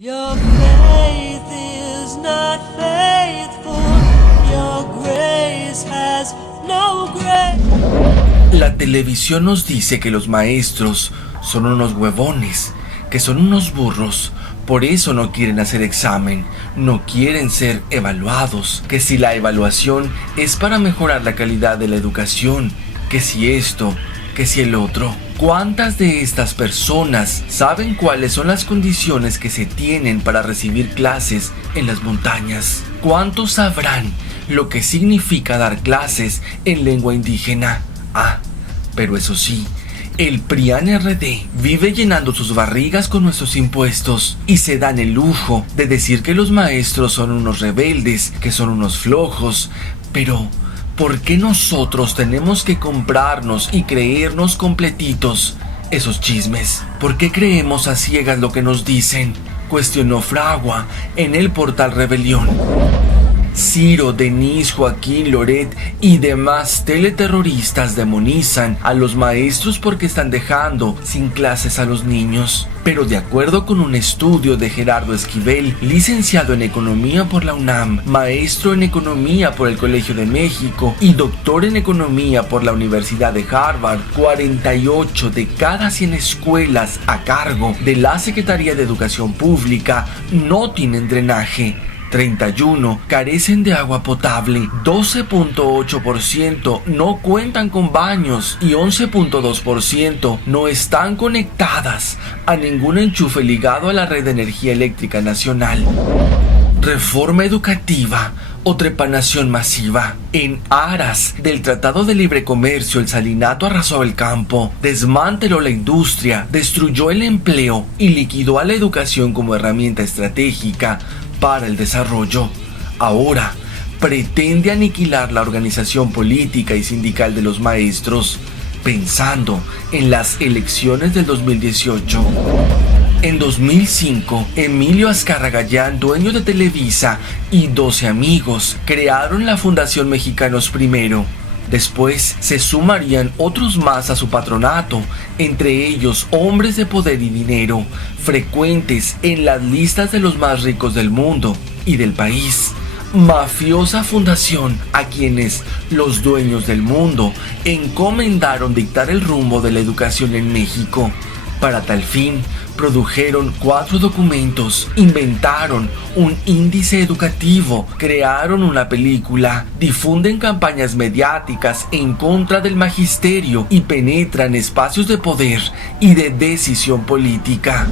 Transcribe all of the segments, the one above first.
Your faith is not faithful, your grace has no grace. La televisión nos dice que los maestros son unos huevones, que son unos burros, por eso no quieren hacer examen, no quieren ser evaluados, que si la evaluación es para mejorar la calidad de la educación, que si esto, que si el otro. ¿Cuántas de estas personas saben cuáles son las condiciones que se tienen para recibir clases en las montañas? ¿Cuántos sabrán lo que significa dar clases en lengua indígena? Pero eso sí, el PRIAN RD vive llenando sus barrigas con nuestros impuestos y se dan el lujo de decir que los maestros son unos rebeldes, que son unos flojos, pero ¿por qué nosotros tenemos que comprarnos y creernos completitos esos chismes? ¿Por qué creemos a ciegas lo que nos dicen? Cuestionó Fragua en el portal Rebelión. Ciro, Denise, Joaquín, Loret y demás teleterroristas demonizan a los maestros porque están dejando sin clases a los niños. Pero de acuerdo con un estudio de Gerardo Esquivel, licenciado en Economía por la UNAM, maestro en Economía por el Colegio de México y doctor en Economía por la Universidad de Harvard, 48 de cada 100 escuelas a cargo de la Secretaría de Educación Pública no tienen drenaje. 31 carecen de agua potable, 12.8% no cuentan con baños y 11.2% no están conectadas a ningún enchufe ligado a la red de energía eléctrica nacional. Reforma educativa o trepanación masiva. En aras del Tratado de Libre Comercio, el Salinato arrasó el campo, desmanteló la industria, destruyó el empleo y liquidó a la educación como herramienta estratégica para el desarrollo. Ahora pretende aniquilar la organización política y sindical de los maestros, pensando en las elecciones del 2018. En 2005, Emilio Azcárraga Gallán, dueño de Televisa, y 12 amigos crearon la Fundación Mexicanos Primero. Después se sumarían otros más a su patronato, entre ellos hombres de poder y dinero, frecuentes en las listas de los más ricos del mundo y del país. Mafiosa fundación a quienes los dueños del mundo encomendaron dictar el rumbo de la educación en México. Para tal fin, produjeron 4 documentos, inventaron un índice educativo, crearon una película, difunden campañas mediáticas en contra del magisterio y penetran espacios de poder y de decisión política.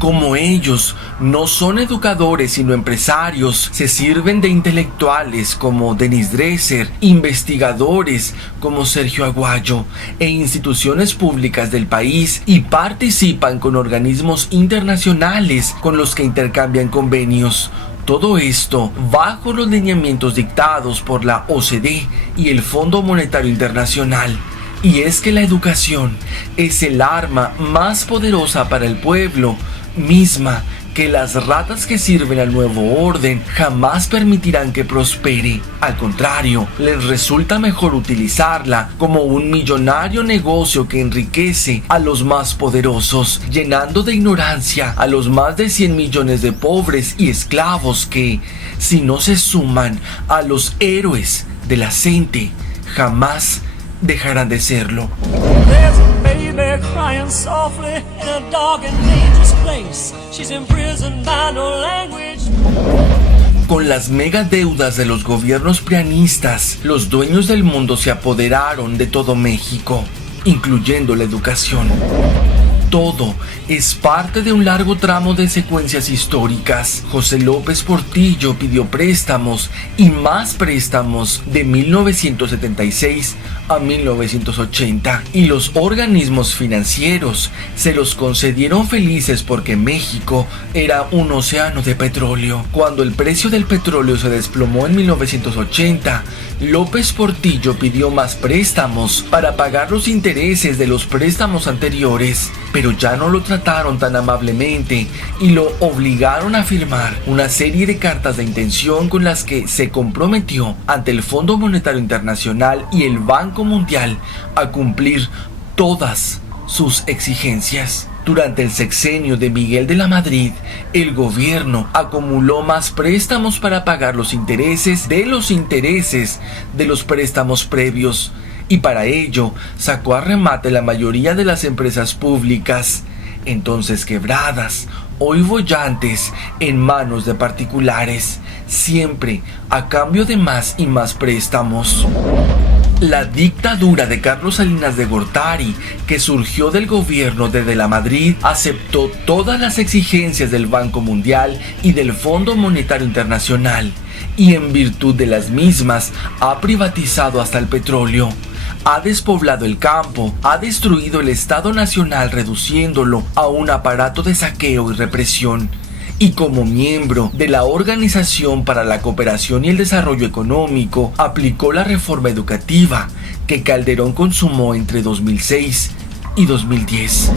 Como ellos no son educadores sino empresarios, se sirven de intelectuales como Denis Dresser, investigadores como Sergio Aguayo e instituciones públicas del país y participan con organismos internacionales con los que intercambian convenios. Todo esto bajo los lineamientos dictados por la OCDE y el Fondo Monetario Internacional. Y es que la educación es el arma más poderosa para el pueblo, misma que las ratas que sirven al nuevo orden jamás permitirán que prospere. Al contrario, les resulta mejor utilizarla como un millonario negocio que enriquece a los más poderosos, llenando de ignorancia a los más de 100 millones de pobres y esclavos que, si no se suman a los héroes de la gente, jamás dejarán de serlo. Crying softly in a dark and dangerous place. She's imprisoned by no language. Con las mega deudas de los gobiernos prianistas, los dueños del mundo se apoderaron de todo México, incluyendo la educación. Todo es parte de un largo tramo de secuencias históricas. José López Portillo pidió préstamos y más préstamos de 1976 a 1980 y los organismos financieros se los concedieron felices porque México era un océano de petróleo. Cuando el precio del petróleo se desplomó en 1980, López Portillo pidió más préstamos para pagar los intereses de los préstamos anteriores, pero ya no lo trataron tan amablemente y lo obligaron a firmar una serie de cartas de intención con las que se comprometió ante el Fondo Monetario Internacional y el Banco Mundial a cumplir todas sus exigencias. Durante el sexenio de Miguel de la Madrid, el gobierno acumuló más préstamos para pagar los intereses de los préstamos previos, y para ello sacó a remate la mayoría de las empresas públicas, entonces quebradas, hoy bollantes en manos de particulares, siempre a cambio de más y más préstamos. La dictadura de Carlos Salinas de Gortari, que surgió del gobierno de la Madrid, aceptó todas las exigencias del Banco Mundial y del Fondo Monetario Internacional, y en virtud de las mismas ha privatizado hasta el petróleo. Ha despoblado el campo, ha destruido el Estado Nacional reduciéndolo a un aparato de saqueo y represión. Y como miembro de la Organización para la Cooperación y el Desarrollo Económico, aplicó la reforma educativa que Calderón consumó entre 2006 y 2010.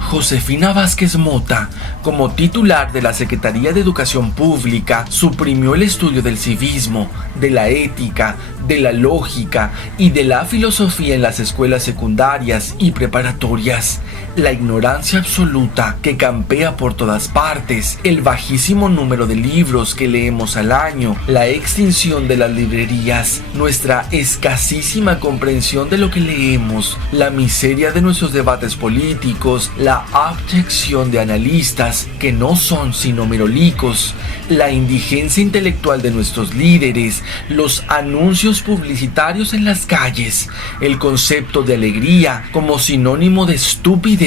Josefina Vázquez Mota, como titular de la Secretaría de Educación Pública, suprimió el estudio del civismo, de la ética, de la lógica y de la filosofía en las escuelas secundarias y preparatorias. La ignorancia absoluta que campea por todas partes, el bajísimo número de libros que leemos al año, la extinción de las librerías, nuestra escasísima comprensión de lo que leemos, la miseria de nuestros debates políticos, la abyección de analistas que no son sino merolicos, la indigencia intelectual de nuestros líderes, los anuncios publicitarios en las calles, el concepto de alegría como sinónimo de estupidez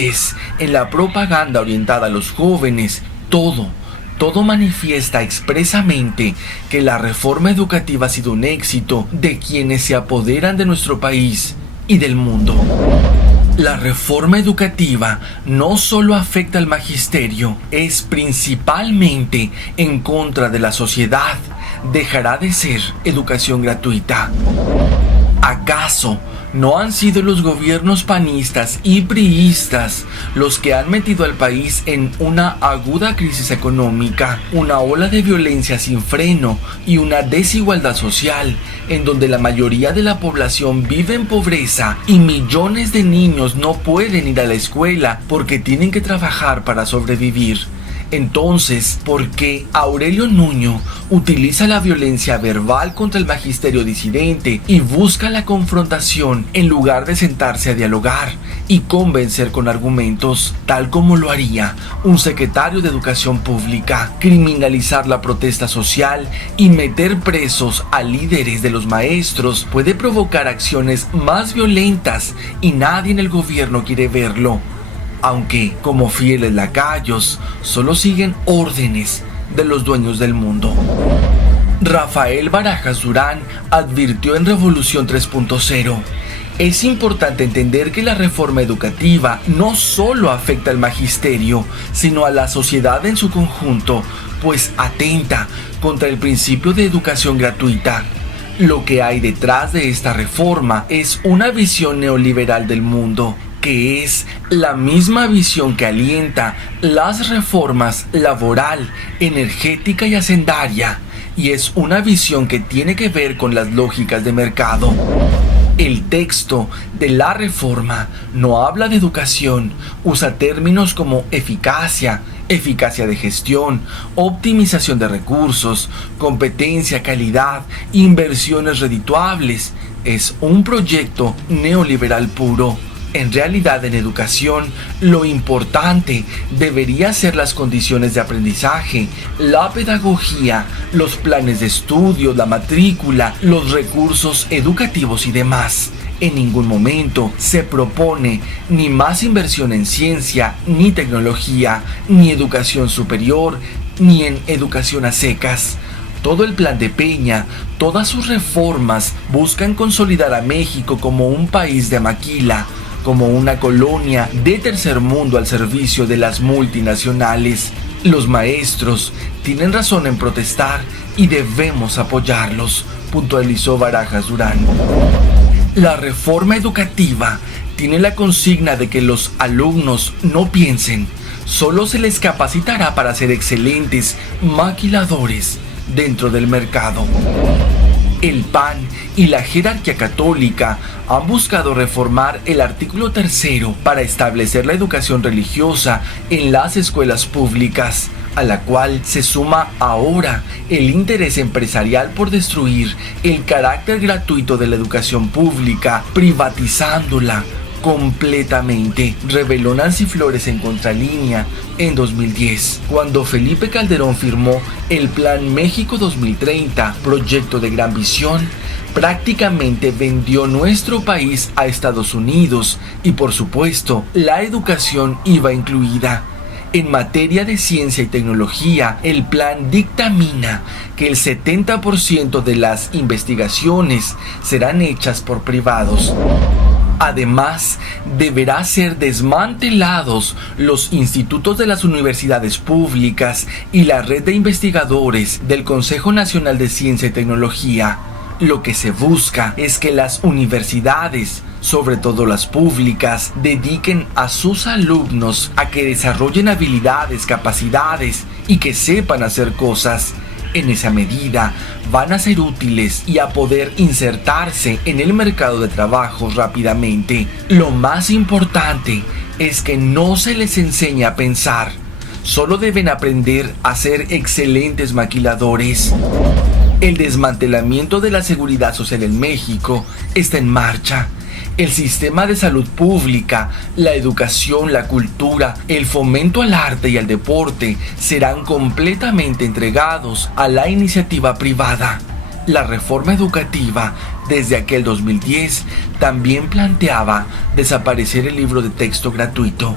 en la propaganda orientada a los jóvenes, todo manifiesta expresamente que la reforma educativa ha sido un éxito de quienes se apoderan de nuestro país y del mundo. La reforma educativa no solo afecta al magisterio, es principalmente en contra de la sociedad. Dejará de ser educación gratuita. ¿Acaso no han sido los gobiernos panistas y priistas los que han metido al país en una aguda crisis económica, una ola de violencia sin freno y una desigualdad social, en donde la mayoría de la población vive en pobreza y millones de niños no pueden ir a la escuela porque tienen que trabajar para sobrevivir? Entonces, ¿por qué Aurelio Nuño utiliza la violencia verbal contra el magisterio disidente y busca la confrontación en lugar de sentarse a dialogar y convencer con argumentos, tal como lo haría un secretario de Educación Pública? Criminalizar la protesta social y meter presos a líderes de los maestros puede provocar acciones más violentas y nadie en el gobierno quiere verlo, aunque como fieles lacayos solo siguen órdenes de los dueños del mundo. Rafael Barajas Durán advirtió en Revolución 3.0: es importante entender que la reforma educativa no solo afecta al magisterio, sino a la sociedad en su conjunto, pues atenta contra el principio de educación gratuita. Lo que hay detrás de esta reforma es una visión neoliberal del mundo, que es la misma visión que alienta las reformas laboral, energética y hacendaria, y es una visión que tiene que ver con las lógicas de mercado. El texto de la reforma no habla de educación, usa términos como eficacia de gestión, optimización de recursos, competencia, calidad, inversiones redituables. Es un proyecto neoliberal puro. En realidad, en educación, lo importante debería ser las condiciones de aprendizaje, la pedagogía, los planes de estudio, la matrícula, los recursos educativos y demás. En ningún momento se propone ni más inversión en ciencia, ni tecnología, ni educación superior, ni en educación a secas. Todo el plan de Peña, todas sus reformas buscan consolidar a México como un país de maquila, como una colonia de tercer mundo al servicio de las multinacionales. Los maestros tienen razón en protestar y debemos apoyarlos, puntualizó Barajas Durán. La reforma educativa tiene la consigna de que los alumnos no piensen, solo se les capacitará para ser excelentes maquiladores dentro del mercado. El PAN y la jerarquía católica han buscado reformar el artículo 3 para establecer la educación religiosa en las escuelas públicas, a la cual se suma ahora el interés empresarial por destruir el carácter gratuito de la educación pública, privatizándola completamente, reveló Nancy Flores en Contralínea en 2010, cuando Felipe Calderón firmó el Plan México 2030, proyecto de gran visión. Prácticamente vendió nuestro país a Estados Unidos y, por supuesto, la educación iba incluida. En materia de ciencia y tecnología, el plan dictamina que el 70% de las investigaciones serán hechas por privados. Además, deberá ser desmantelados los institutos de las universidades públicas y la red de investigadores del Consejo Nacional de Ciencia y Tecnología. Lo que se busca es que las universidades, sobre todo las públicas, dediquen a sus alumnos a que desarrollen habilidades, capacidades y que sepan hacer cosas. En esa medida, van a ser útiles y a poder insertarse en el mercado de trabajo rápidamente. Lo más importante es que no se les enseña a pensar, solo deben aprender a ser excelentes maquiladores. El desmantelamiento de la seguridad social en México está en marcha. El sistema de salud pública, la educación, la cultura, el fomento al arte y al deporte serán completamente entregados a la iniciativa privada. La reforma educativa, desde aquel 2010, también planteaba desaparecer el libro de texto gratuito.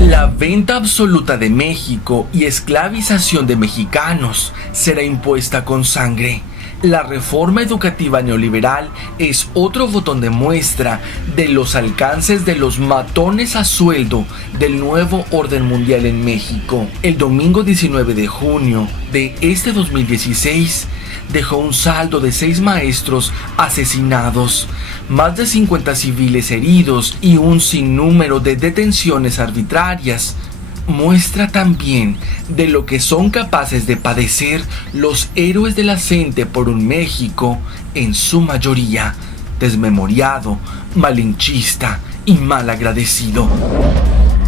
La venta absoluta de México y esclavización de mexicanos será impuesta con sangre. La reforma educativa neoliberal es otro botón de muestra de los alcances de los matones a sueldo del nuevo orden mundial en México. El domingo 19 de junio de este 2016 dejó un saldo de 6 maestros asesinados, más de 50 civiles heridos y un sinnúmero de detenciones arbitrarias. Muestra también de lo que son capaces de padecer los héroes de la CENTE por un México, en su mayoría, desmemoriado, malinchista y mal agradecido.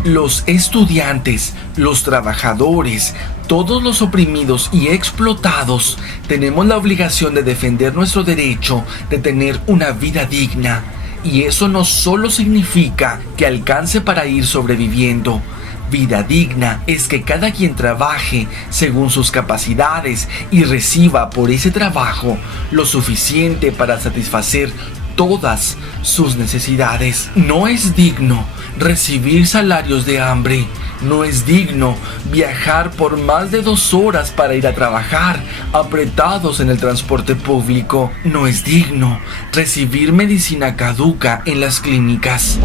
Los estudiantes, los trabajadores, todos los oprimidos y explotados, tenemos la obligación de defender nuestro derecho de tener una vida digna. Y eso no solo significa que alcance para ir sobreviviendo. Vida digna es que cada quien trabaje según sus capacidades y reciba por ese trabajo lo suficiente para satisfacer todas sus necesidades. No es digno recibir salarios de hambre. No es digno viajar por más de 2 horas para ir a trabajar, apretados en el transporte público. No es digno recibir medicina caduca en las clínicas.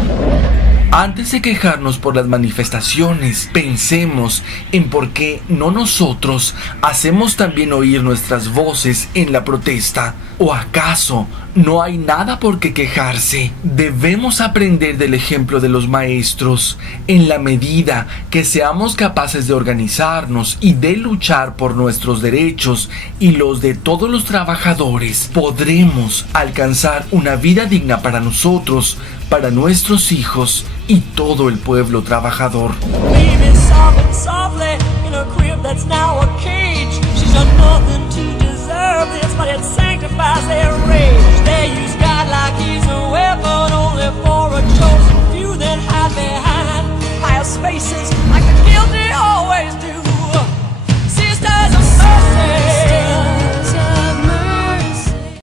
Antes de quejarnos por las manifestaciones, pensemos en por qué no nosotros hacemos también oír nuestras voces en la protesta. ¿O acaso no hay nada por qué quejarse? Debemos aprender del ejemplo de los maestros. En la medida que seamos capaces de organizarnos y de luchar por nuestros derechos y los de todos los trabajadores, podremos alcanzar una vida digna para nosotros, para nuestros hijos y todo el pueblo trabajador. But it sanctifies their rage. They use God like he